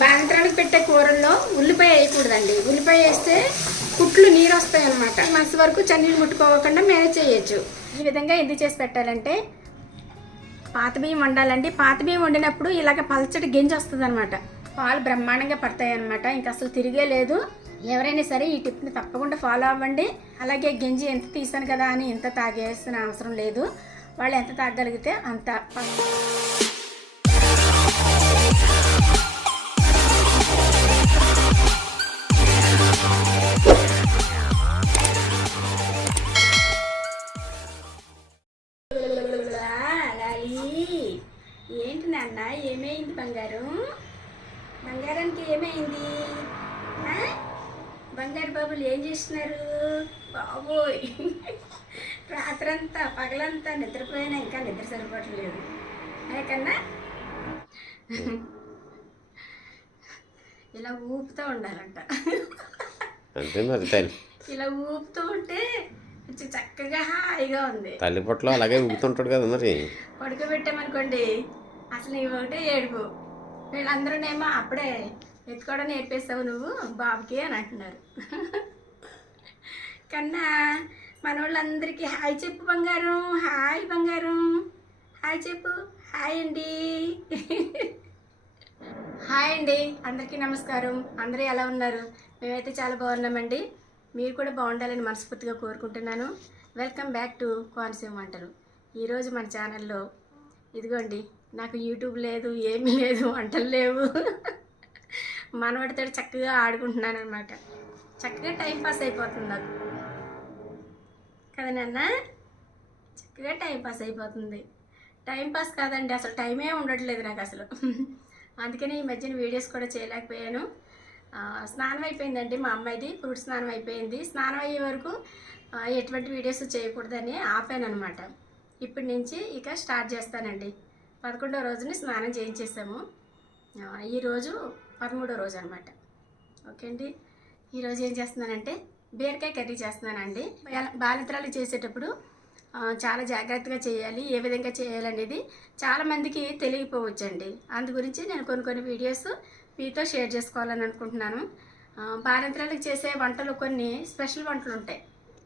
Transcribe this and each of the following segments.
బాంతరానికి పెట్టే కూరల్లో ఉల్లిపాయ వేయకూడదండి. ఉల్లిపాయ వేస్తే కుట్లు నీరు వస్తాయి అనమాట మనసు వరకు చన్నీళ్ళు ముట్టుకోకుండా మేనేజ్ చేయొచ్చు. ఈ విధంగా ఎందుకు చేసి పెట్టాలంటే పాత బియ్యం వండాలండి. పాత బియ్యం వండినప్పుడు ఇలాగ పలచటి గింజ వస్తుంది అనమాట పాలు బ్రహ్మాండంగా పడతాయి అనమాట ఇంకా అసలు తిరిగే లేదు. ఎవరైనా సరే ఈ టిప్ని తప్పకుండా ఫాలో అవ్వండి. అలాగే గింజి ఎంత తీసాను కదా అని ఎంత తాగేసిన అవసరం లేదు. వాళ్ళు ఎంత తాగగలిగితే అంత నాన్న ఏమైంది బంగారం? బంగారానికి ఏమైంది? బంగారు బాబులు ఏం చేస్తున్నారు? బాబోయ్! రాత్రంతా పగలంతా నిద్రపోయినా ఇంకా నిద్ర సరిపోవట్లేదు. కన్నా? ఇలా ఊపుతూ ఉండాలంట. అంతే మరి తల్లి. ఇలా ఊపుతూ ఉంటే కొంచెం చక్కగా హాయిగా ఉంది. తల్లి పొట్టలో అలాగే ఊగుతుంటాడు కదా మరి. పడుకోబెట్టామనుకోండి. అసలు నీ ఒకటే ఏడుపు. వీళ్ళందరూనేమో అప్పుడే ఎత్తుకోవడం నేర్పేస్తావు నువ్వు బాబుకి అని అంటున్నారు. కన్నా మన వాళ్ళందరికీ హాయ్ చెప్పు బంగారం హాయ్ బంగారం. హాయ్ చెప్పు హాయ్ అండి. హాయ్ అండి అందరికీ నమస్కారం. అందరూ ఎలా ఉన్నారు? మేమైతే చాలా బాగున్నామండి. మీరు కూడా బాగుండాలని మనస్ఫూర్తిగా కోరుకుంటున్నాను. వెల్కమ్ బ్యాక్ టు కోనసీమ వంటలు. ఈరోజు మన ఛానల్లో ఇదిగోండి నాకు యూట్యూబ్ లేదు ఏమీ లేదు వంటలు లేవు. మనవాడితో చక్కగా ఆడుకుంటున్నాను అనమాట చక్కగా టైం పాస్ అయిపోతుంది నాకు. కదా చక్కగా టైం పాస్ అయిపోతుంది. టైం పాస్ కాదండి అసలు టైమే ఉండట్లేదు నాకు అసలు. అందుకని ఈ మధ్యన వీడియోస్ కూడా చేయలేకపోయాను. స్నానం అయిపోయిందండి మా అమ్మాయిది ఫ్రూట్ స్నానం అయిపోయింది. స్నానం అయ్యే వరకు ఎటువంటి వీడియోస్ చేయకూడదని ఆపాను అనమాట ఇప్పటి నుంచి ఇక స్టార్ట్ చేస్తానండి. పదకొండో రోజుని స్నానం చేయించేసాము. ఈరోజు పదమూడో రోజు అనమాట ఓకే అండి. ఈరోజు ఏం చేస్తున్నానంటే బీరకాయ కర్రీ చేస్తున్నానండి. బాల- బాలింతరాలు చేసేటప్పుడు చాలా జాగ్రత్తగా చేయాలి. ఏ విధంగా చేయాలనేది చాలామందికి తెలియకపోవచ్చండి. అందు గురించి నేను కొన్ని కొన్ని వీడియోస్ మీతో షేర్ చేసుకోవాలని అనుకుంటున్నాను. బాలింతరాలకు చేసే వంటలు కొన్ని స్పెషల్ వంటలు ఉంటాయి.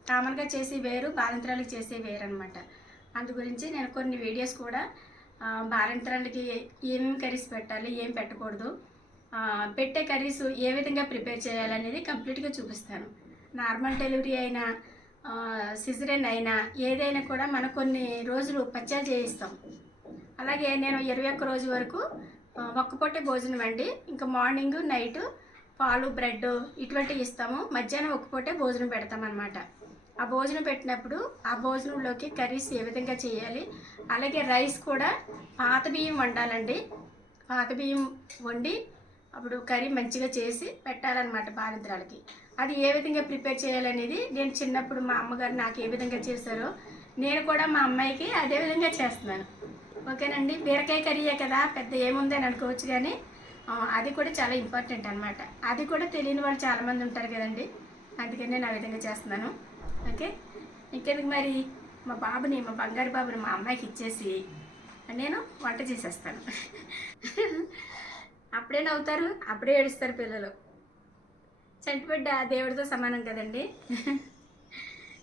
కామన్గా చేసి వేరు బాలింతరాలకు చేసే వేరు అనమాట అందు గురించి నేను కొన్ని వీడియోస్ కూడా బాలింతరాలకి ఏమేమి కర్రీస్ పెట్టాలి ఏం పెట్టకూడదు. పెట్టే కర్రీస్ ఏ విధంగా ప్రిపేర్ చేయాలనేది కంప్లీట్గా చూపిస్తాను. నార్మల్ డెలివరీ అయినా సిజరన్ అయినా ఏదైనా కూడా మనం కొన్ని రోజులు పచ్చా చేయిస్తాం. అలాగే నేను ఇరవై ఒక్క రోజు వరకు ఒక్క పొట్టే భోజనం అండి. ఇంకా మార్నింగ్ నైట్ పాలు బ్రెడ్ ఇటువంటివి ఇస్తాము. మధ్యాహ్నం ఒక్క పొట్టే భోజనం పెడతామన్నమాట. ఆ భోజనం పెట్టినప్పుడు ఆ భోజనంలోకి కర్రీస్ ఏ విధంగా చేయాలి? అలాగే రైస్ కూడా పాత బియ్యం వండాలండి. పాత బియ్యం వండి అప్పుడు కర్రీ మంచిగా చేసి పెట్టాలన్నమాట బాలింతరాలకి అది ఏ విధంగా ప్రిపేర్ చేయాలనేది నేను చిన్నప్పుడు మా అమ్మగారు నాకు ఏ విధంగా చేశారో నేను కూడా మా అమ్మాయికి అదే విధంగా చేస్తున్నాను. ఓకేనండి? బీరకాయ కర్రీయే కదా పెద్ద ఏముందని అనుకోవచ్చు కానీ అది కూడా చాలా ఇంపార్టెంట్ అనమాట అది కూడా తెలియని వాళ్ళు చాలామంది ఉంటారు కదండి. అందుకని నేను ఆ విధంగా చేస్తున్నాను. ఓకే? ఇంకెందుకు మరి? మా బాబుని మా బంగారు బాబుని మా అమ్మాయికి ఇచ్చేసి నేను వంట చేసేస్తాను. అప్పుడే నవ్వుతారు అప్పుడే ఏడుస్తారు పిల్లలు. చంటిబిడ్డ దేవుడితో సమానం కదండి.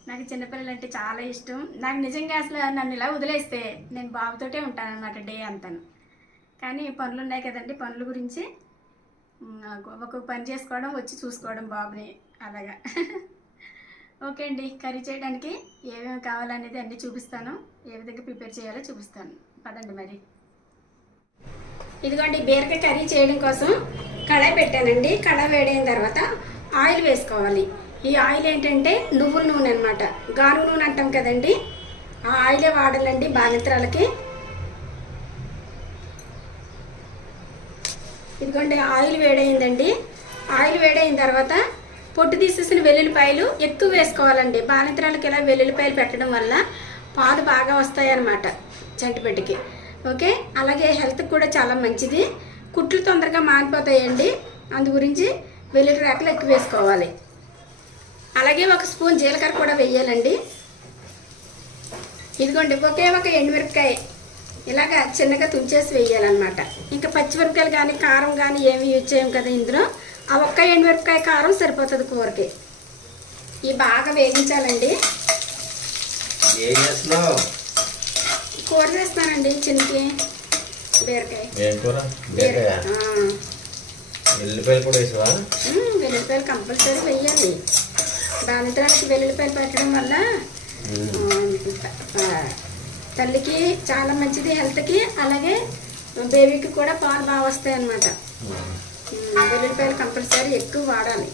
నాకు చిన్నపిల్లలు అంటే చాలా ఇష్టం. నాకు నిజంగా అసలు నన్ను ఇలా వదిలేస్తే నేను బాబుతోటే ఉంటానన్నమాట డే అంతాను. కానీ పనులు ఉన్నాయి కదండి పనుల గురించి. ఒక పని చేసుకోవడం వచ్చి చూసుకోవడం బాబుని అలాగా. ఓకే అండి. కర్రీ చేయడానికి ఏమేమి కావాలనేది అన్నీ చూపిస్తాను. ఏ విధంగా ప్రిపేర్ చేయాలో చూపిస్తాను. పదండి మరి. ఇదిగోండి బీరకాయ కర్రీ చేయడం కోసం కళాయి పెట్టానండి. కళాయి వేడైన తర్వాత ఆయిల్ వేసుకోవాలి. ఈ ఆయిల్ ఏంటంటే నువ్వుల నూనె అనమాట గాను నూనె అంటాం కదండి. ఆ ఆయిలే వాడాలండి బాలింతరాలకి ఇదిగోండి ఆయిల్ వేడైందండి. ఆయిల్ వేడైన తర్వాత పొట్టు తీసేసిన వెల్లుల్లిపాయలు ఎక్కువ వేసుకోవాలండి. బాలింతరాలకి ఇలా వెల్లుల్లిపాయలు పెట్టడం వల్ల పాలు బాగా వస్తాయన్నమాట చంటిపెట్టికి ఓకే? అలాగే హెల్త్కి కూడా చాలా మంచిది. కుట్లు తొందరగా మానిపోతాయండి. అందు గురించి వెల్లుల్లి రేకలు ఎక్కువ వేసుకోవాలి. అలాగే ఒక స్పూన్ జీలకర్ర కూడా వేయాలండి. ఇదిగోండి ఒకే ఒక ఎండుమిరపకాయ ఇలాగ చిన్నగా తుంచేసి వేయాలన్నమాట. ఇంకా పచ్చిమిరపకాయలు కానీ కారం కానీ ఏమి యూజ్ చేయం కదా ఇందులో. ఆ ఒక్క ఎండుమిరపకాయ కారం సరిపోతుంది కూరకి. ఇవి బాగా వేగించాలండి కూర చేస్తానండి చిన్నకి. బీరకాయ. కూడా వేసావా? ఉమ్, వెల్లుల్లిపాయలు కంపల్సరీ వేయాలి. దానితోనికి వెల్లుల్లిపాయలు పెట్టడం వల్ల తల్లికి చాలా మంచిది హెల్త్కి అలాగే బేబీకి కూడా పాలు బాగా వస్తాయి అన్నమాట వెల్లుల్లిపాయలు కంపల్సరీ ఎక్కువ వాడాలి.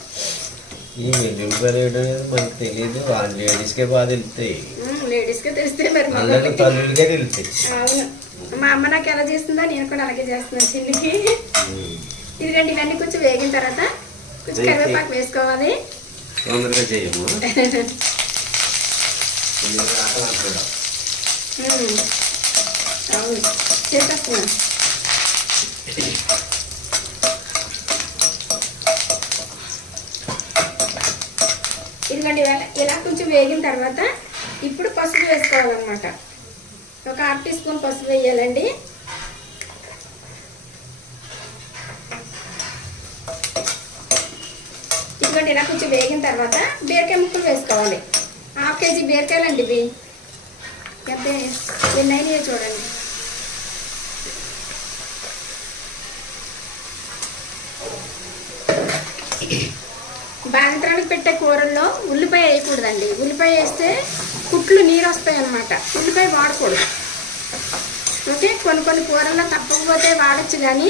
ఈ వెల్లుల్లిపాయలు వేయడం మనకు తెలియదు లేడీస్కే బాగా తెలుస్తాయి. లేడీస్కి తెలిస్తే మరి అందరికీ తల్లులకే తెలుస్తాయి. అవును. మా అమ్మ నాకు ఎలా చేస్తుందో నేను కూడా అలాగే చేస్తున్నాను చిన్నికి ఇదిగండి ఇవన్నీ కొంచెం వేగిన తర్వాత కొంచెం కరివేపాకు వేసుకోవాలి. తొందరగా చేయము. అవును. చేసేస్తున్నాను. ఇదిగోండి ఇలా ఇలా కొంచెం వేగిన తర్వాత ఇప్పుడు పసుపు వేసుకోవాలన్నమాట. ఒక హాఫ్ టీ స్పూన్ పసుపు వేయాలండి. ఇదిగోండి ఇలా కొంచెం వేగిన తర్వాత బీరకాయ ముక్కలు వేసుకోవాలి. హాఫ్ కేజీ బీరకాయలు అండి ఇవి ఎంత చూడండి. బాగంతరానికి పెట్టే కూరల్లో ఉల్లిపాయ వేయకూడదండి. ఉల్లిపాయ వేస్తే కుట్లు నీరు వస్తాయి అన్నమాట. ఉల్లిపాయ వాడకూడదు. ఓకే? కొన్ని కొన్ని కూరల్లో తప్పకపోతే వాడచ్చు కానీ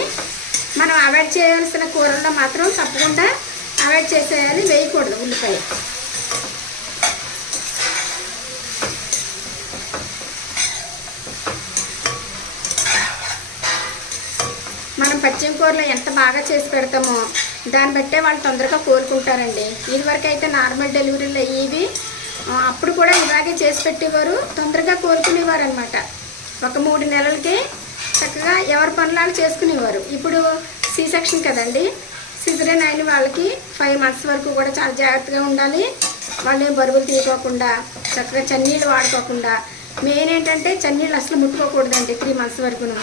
మనం అవాయిడ్ చేయాల్సిన కూరల్లో మాత్రం తప్పకుండా అవాయిడ్ చేసేయాలి వేయకూడదు ఉల్లిపాయ. మనం పచ్చిమ కూరలో ఎంత బాగా చేసి పెడతామో దాన్ని బట్టే వాళ్ళు తొందరగా కోలుకుంటారండి. ఇదివరకు అయితే నార్మల్ డెలివరీలు అయ్యేవి అప్పుడు కూడా ఇలాగే చేసి పెట్టేవారు. తొందరగా కోలుకునేవారు అనమాట ఒక మూడు నెలలకి చక్కగా ఎవరి పనులు చేసుకునేవారు. ఇప్పుడు సి సెక్షన్ కదండి సిజరేన్ అయిన వాళ్ళకి ఫైవ్ మంత్స్ వరకు కూడా చాలా జాగ్రత్తగా ఉండాలి. వాళ్ళని బరువులు తీసుకోకుండా చక్కగా చన్నీళ్ళు వాడుకోకుండా. మెయిన్ ఏంటంటే చన్నీళ్ళు అసలు ముట్టుకోకూడదండి త్రీ మంత్స్ వరకును.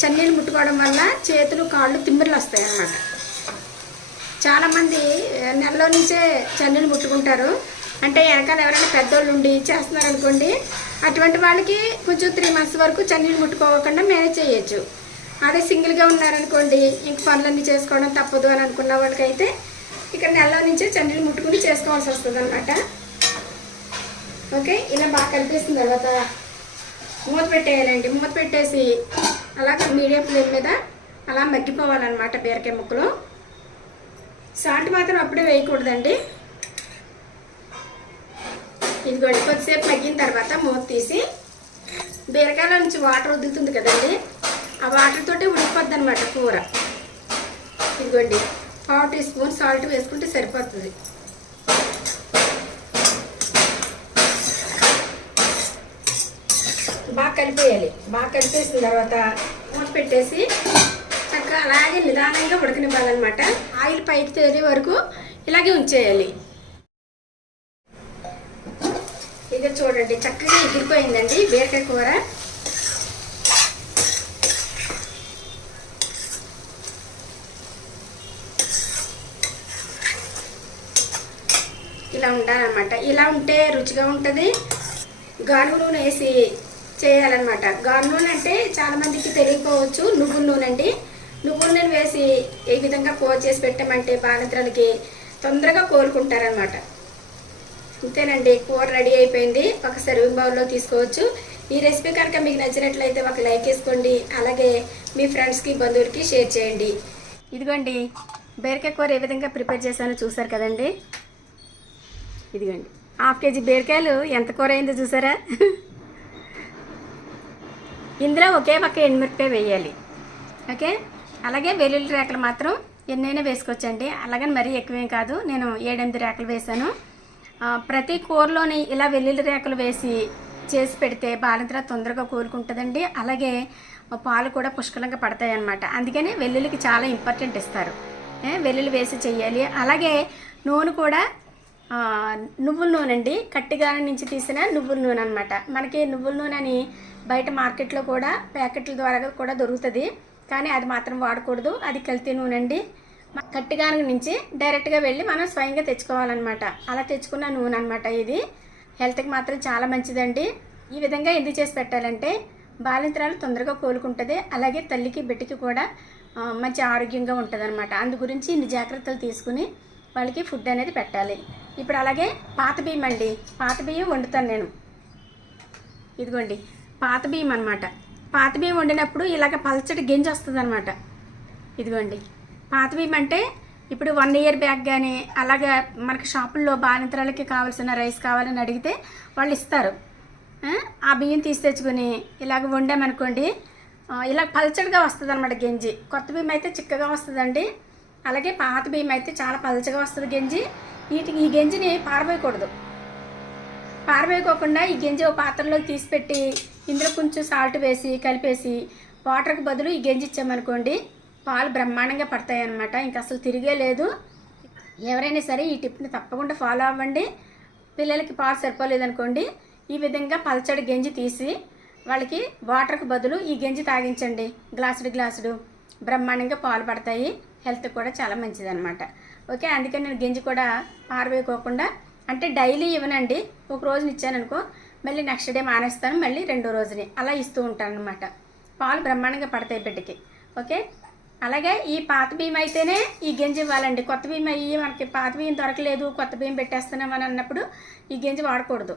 చన్నీళ్ళు ముట్టుకోవడం వల్ల చేతులు కాళ్ళు తిమ్మిర్లు వస్తాయి అన్నమాట చాలామంది నెలలో నుంచే చంద్రుని ముట్టుకుంటారు. అంటే వెనకాల ఎవరైనా పెద్దోళ్ళు ఉండి చేస్తున్నారు అనుకోండి అటువంటి వాళ్ళకి కొంచెం త్రీ మంత్స్ వరకు చన్నీళ్ళు ముట్టుకోకుండా మేనేజ్ చేయొచ్చు. అదే సింగిల్గా ఉన్నారనుకోండి ఇంక పనులన్నీ చేసుకోవడం తప్పదు అని అనుకున్న వాళ్ళకైతే ఇక్కడ నెలలో నుంచే చన్నీళ్ళు ముట్టుకుని చేసుకోవాల్సి వస్తుంది అనమాట ఓకే? ఇలా బాగా కలిపేసిన తర్వాత మూత పెట్టేయాలండి. మూత పెట్టేసి అలా మీడియం ఫ్లేమ్ మీద అలా మగ్గిపోవాలన్నమాట బీరకాయ ముక్కలు. సాల్ట్ మాత్రం అప్పుడే వేయకూడదండి. ఇదిగోండి కొద్దిసేపు మగ్గిన తర్వాత మూత తీసి బీరకాయల నుంచి వాటర్ వదులుతుంది కదండి ఆ వాటర్తోటే ఉడికిపోద్ది అనమాట కూర. ఇదిగోండి పావు టీ స్పూన్ సాల్ట్ వేసుకుంటే సరిపోతుంది. బాగా కలిపేయాలి. బాగా కలిపేసిన తర్వాత మూత పెట్టేసి చక్కగా అలాగే నిదానంగా ఉడకనివ్వాలన్నమాట. ఆయిల్ పైకి తేలే వరకు ఇలాగే ఉంచేయాలి. ఇది చూడండి చక్కగా ఎగిరిపోయిందండి బీరకాయ కూర. ఇలా ఉండాలన్నమాట. ఇలా ఉంటే రుచిగా ఉంటుంది. గాను నూనె వేసి చేయాలన్నమాట. గాను నూనె అంటే చాలామందికి తెలియకపోవచ్చు నువ్వుల నూనె అండి. నువ్వుల వేసి ఏ విధంగా కోర్ చేసి పెట్టామంటే బాలింతలకి తొందరగా కోలుకుంటారనమాట అంతేనండి కూర రెడీ అయిపోయింది. ఒక సర్వింగ్ బౌల్లో తీసుకోవచ్చు. ఈ రెసిపీ కనుక మీకు నచ్చినట్లయితే ఒక లైక్ వేసుకోండి. అలాగే మీ ఫ్రెండ్స్కి బంధువులకి షేర్ చేయండి. ఇదిగోండి బీరకాయ కూర ఏ విధంగా ప్రిపేర్ చేశానో చూసారు కదండి. ఇదిగోండి హాఫ్ కేజీ బీరకాయలు. ఎంత కూర అయిందో చూసారా? ఇందులో ఒకే ఒక ఎండుమిరపకాయ వేయాలి. ఓకే? అలాగే వెల్లుల్లి రేకలు మాత్రం ఎన్నైనా వేసుకోవచ్చండి అలాగని మరీ ఎక్కువేం కాదు. నేను ఏడెనిమిది రేకలు వేశాను. ప్రతి కూరలోని ఇలా వెల్లుల్లి రేకలు వేసి చేసి పెడితే బాలింతర తొందరగా కూరుకుంటుందండి. అలాగే పాలు కూడా పుష్కలంగా పడతాయి అన్నమాట అందుకని వెల్లుల్లికి చాలా ఇంపార్టెంట్ ఇస్తారు. వెల్లుల్లి వేసి చెయ్యాలి. అలాగే నూనె కూడా నువ్వుల నూనె అండి. కట్టిగాల నుంచి తీసిన నువ్వుల నూనె అనమాట మనకి నువ్వుల నూనె అని బయట మార్కెట్లో కూడా ప్యాకెట్ల ద్వారా కూడా దొరుకుతుంది. కానీ అది మాత్రం వాడకూడదు. అది కల్తీ నూనె అండి మ- నుంచి డైరెక్ట్గా వెళ్ళి మనం స్వయంగా తెచ్చుకోవాలన్నమాట. అలా తెచ్చుకున్న నూనె అనమాట ఇది హెల్త్కి మాత్రం చాలా మంచిదండి. ఈ విధంగా ఎందుకు చేసి పెట్టాలంటే బాలింతరాలు తొందరగా కోలుకుంటుంది. అలాగే తల్లికి బిడ్డకి కూడా మంచి ఆరోగ్యంగా ఉంటుంది అనమాట అందు గురించి ఇన్ని జాగ్రత్తలు తీసుకుని వాళ్ళకి ఫుడ్ అనేది పెట్టాలి. ఇప్పుడు అలాగే పాత బియ్యం అండి పాత బియ్యం వండుతాను నేను. ఇదిగోండి. పాత బియ్యం అనమాట పాత బియ్యం వండినప్పుడు ఇలాగ పల్చటి గింజ వస్తుంది అనమాట ఇదిగోండి. పాత బియ్యం అంటే ఇప్పుడు వన్ ఇయర్ బ్యాక్ కానీ అలాగా మనకి షాపుల్లో బాలింతరాలకి కావాల్సిన రైస్ కావాలని అడిగితే వాళ్ళు ఇస్తారు. ఆ, బియ్యం తీసి తెచ్చుకొని ఇలాగ వండామనుకోండి ఇలా పల్చడిగా వస్తుంది అనమాట గంజి. కొత్త బియ్యం అయితే చిక్కగా వస్తుందండి. అలాగే పాత బియ్యం అయితే చాలా పల్చగా వస్తుంది గింజి. వీటికి ఈ గింజిని పారబోయకూడదు. పారబోయకోకుండా ఈ గింజ ఒక పాత్రలోకి తీసిపెట్టి ఇందులో కొంచెం సాల్ట్ వేసి కలిపేసి వాటర్కి బదులు ఈ గంజి ఇచ్చామనుకోండి పాలు బ్రహ్మాండంగా పడతాయి అనమాట ఇంకా అసలు తిరిగే లేదు. ఎవరైనా సరే ఈ టిప్ని తప్పకుండా ఫాలో అవ్వండి. పిల్లలకి పాలు సరిపోలేదనుకోండి ఈ విధంగా పల్చడి గెంజి తీసి వాళ్ళకి వాటర్కి బదులు ఈ గెంజి తాగించండి. గ్లాసుడు గ్లాసుడు బ్రహ్మాండంగా పాలు పడతాయి. హెల్త్ కూడా చాలా మంచిదన్నమాట. ఓకే అందుకని నేను గింజ కూడా పారవేయకోకుండా అంటే డైలీ ఇవ్వనండి. ఒక రోజుని ఇచ్చాననుకో మళ్ళీ నెక్స్ట్ డే మానేస్తాను మళ్ళీ రెండో రోజుని. అలా ఇస్తూ ఉంటాను అనమాట పాలు బ్రహ్మాండంగా పడతాయి బిడ్డకి. ఓకే? అలాగే ఈ పాత బియ్యం అయితేనే ఈ గింజ ఇవ్వాలండి. కొత్త బియ్యం అయ్యి మనకి పాత బియ్యం దొరకలేదు కొత్త బియ్యం పెట్టేస్తున్నాం అని అన్నప్పుడు ఈ గింజ వాడకూడదు.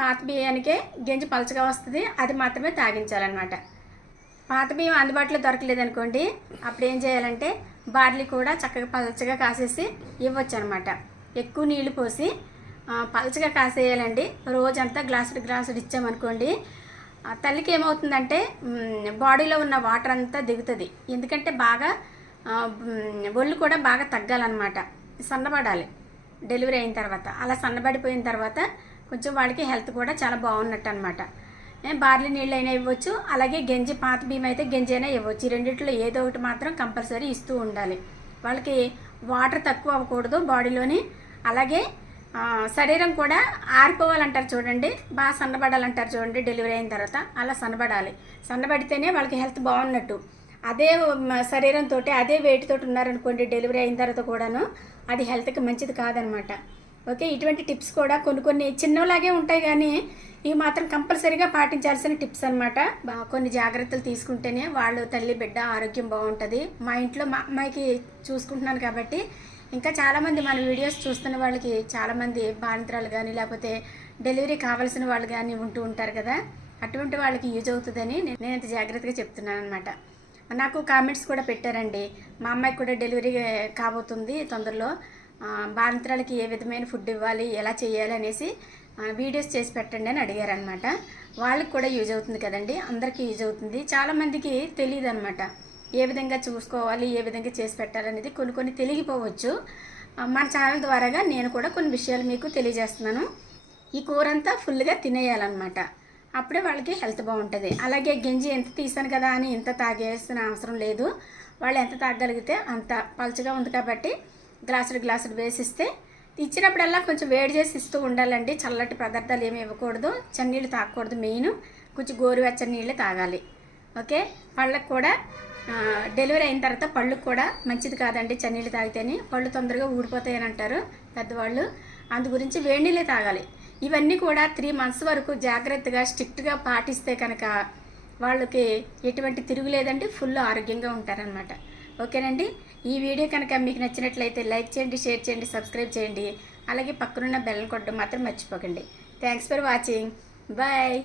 పాత బియ్యానికే గింజ పలచగా వస్తుంది అది మాత్రమే తాగించాలన్నమాట. పాత బియ్యం అందుబాటులో దొరకలేదు అనుకోండి అప్పుడు ఏం చేయాలంటే బార్లీ కూడా చక్కగా పలచగా కాసేసి ఇవ్వచ్చు అనమాట ఎక్కువ నీళ్ళు పోసి పలచగా కాసేయాలండి. రోజంతా గ్లాసుడు గ్లాసుడు ఇచ్చామనుకోండి తల్లికి ఏమవుతుందంటే బాడీలో ఉన్న వాటర్ అంతా దిగుతుంది. ఎందుకంటే బాగా ఒళ్ళు కూడా బాగా తగ్గాలన్నమాట. సన్నబడాలి. డెలివరీ అయిన తర్వాత. అలా సన్నబడిపోయిన తర్వాత కొంచెం వాళ్ళకి హెల్త్ కూడా చాలా బాగున్నట్టు అనమాట బార్లీ నీళ్ళు అయినా ఇవ్వచ్చు. అలాగే గంజి పాత బియ్యం అయితే గంజి అయినా ఇవ్వచ్చు. ఈ రెండిట్లో ఏదో ఒకటి మాత్రం కంపల్సరీ ఇస్తూ ఉండాలి. వాళ్ళకి వాటర్ తక్కువ అవ్వకూడదు బాడీలోని. అలాగే శరీరం కూడా ఆరిపోవాలంటారు చూడండి. బాగా సన్నబడాలంటారు చూడండి డెలివరీ అయిన తర్వాత. అలా సన్నబడాలి. సన్నబడితేనే వాళ్ళకి హెల్త్ బాగున్నట్టు. అదే శరీరంతో అదే వెయిట్తో ఉన్నారనుకోండి డెలివరీ అయిన తర్వాత కూడాను అది హెల్త్కి మంచిది కాదనమాట. ఓకే? ఇటువంటి టిప్స్ కూడా కొన్ని కొన్ని చిన్నలాగే ఉంటాయి కానీ ఇవి మాత్రం కంపల్సరీగా పాటించాల్సిన టిప్స్ అనమాట కొన్ని జాగ్రత్తలు తీసుకుంటేనే వాళ్ళు తల్లి బిడ్డ ఆరోగ్యం బాగుంటుంది. మా ఇంట్లో మా అమ్మాయికి చూసుకుంటున్నాను కాబట్టి ఇంకా చాలామంది మన వీడియోస్ చూస్తున్న వాళ్ళకి చాలామంది బాలింతరాలు కానీ లేకపోతే డెలివరీ కావాల్సిన వాళ్ళు కానీ ఉంటూ ఉంటారు కదా. అటువంటి వాళ్ళకి యూజ్ అవుతుందని నేను ఇంత జాగ్రత్తగా చెప్తున్నాను అనమాట నాకు కామెంట్స్ కూడా పెట్టారండి. మా అమ్మాయికి కూడా డెలివరీ కాబోతుంది తొందరలో. ఆ, బాలింతరాలకి ఏ విధమైన ఫుడ్ ఇవ్వాలి ఎలా చేయాలి అనేసి వీడియోస్ చేసి పెట్టండి అని అడిగారనమాట వాళ్ళకి కూడా యూజ్ అవుతుంది కదండి. అందరికీ యూజ్ అవుతుంది. చాలామందికి తెలియదు అనమాట ఏ విధంగా చూసుకోవాలి ఏ విధంగా చేసి పెట్టాలనేది కొన్ని కొన్ని తెలిగిపోవచ్చు మన ఛానల్ ద్వారాగా నేను కూడా కొన్ని విషయాలు మీకు తెలియజేస్తున్నాను. ఈ కూర అంతా ఫుల్గా తినేయాలన్నమాట. అప్పుడే వాళ్ళకి హెల్త్ బాగుంటుంది. అలాగే గింజి ఎంత తీసాను కదా అని ఇంత తాగేసిన అవసరం లేదు. వాళ్ళు ఎంత తాగగలిగితే అంత పలుచగా ఉంది కాబట్టి గ్లాసులు గ్లాసులు వేసిస్తే ఇచ్చినప్పుడల్లా కొంచెం వేడి చేసి ఇస్తూ ఉండాలండి. చల్లటి పదార్థాలు ఏమి ఇవ్వకూడదు. చన్నీళ్ళు తాగకూడదు మెయిన్. కొంచెం గోరువెచ్చని నీళ్ళు తాగాలి. ఓకే? వాళ్ళకు కూడా డెలివరీ అయిన తర్వాత పళ్ళకు కూడా మంచిది కాదండి చన్నీళ్ళు తాగితేనే. పళ్ళు తొందరగా ఊడిపోతాయని అంటారు పెద్దవాళ్ళు. అందు గురించి వేడి నీళ్ళే తాగాలి. ఇవన్నీ కూడా త్రీ మంత్స్ వరకు జాగ్రత్తగా స్ట్రిక్ట్గా పాటిస్తే కనుక వాళ్ళకి ఎటువంటి తిరుగులేదండి ఫుల్ ఆరోగ్యంగా ఉంటారనమాట. ఓకేనండి? ఈ వీడియో కనుక మీకు నచ్చినట్లయితే లైక్ చేయండి షేర్ చేయండి సబ్స్క్రైబ్ చేయండి. అలాగే పక్కనున్న బెల్ కొట్టడం మాత్రం మర్చిపోకండి. Thanks for watching. బాయ్.